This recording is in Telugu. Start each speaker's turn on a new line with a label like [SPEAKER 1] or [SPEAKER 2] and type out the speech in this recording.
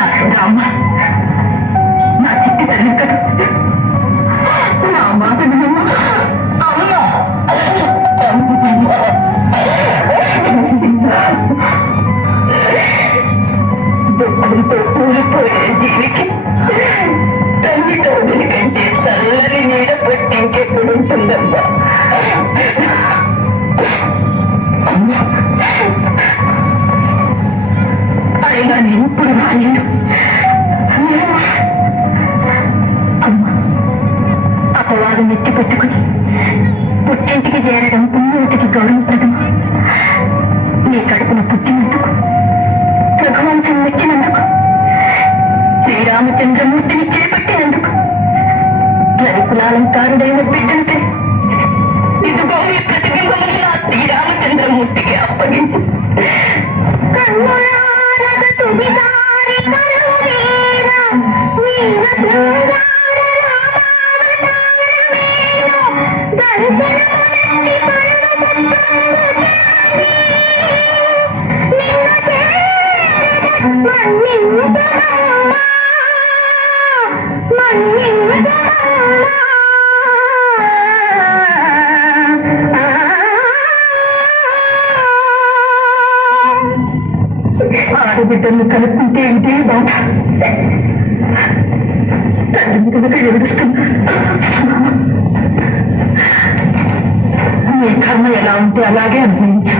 [SPEAKER 1] నా రామ నా చిట్టి తల్లి కదా నా మాట వినమ్మా అవునా దుఃఖంతో కూలిపోయే జీవికి తల్లి తోడుని కంటే చల్లని నీడ పట్టింకెప్పుడు ఉంటుందమ్మా అమ్మా అపవాదం ఎత్తి పెట్టుకుని పుట్టింటికి చేరడం పుణ్యవతికి గౌరవప్రదం నీ కడుపున పుట్టినందుకు రఘువంశం మెచ్చినందుకు శ్రీరామచంద్రమూర్తిని చేపట్టినందుకు రవికులాలంకారుడైన బిడ్డను ఆడబిడ్డలను కలుపుకుంటే ఏంటి బాబు? తల్లిని కనుక నీ కర్మ ఎలా ఉంటే అలాగే అనుభవించు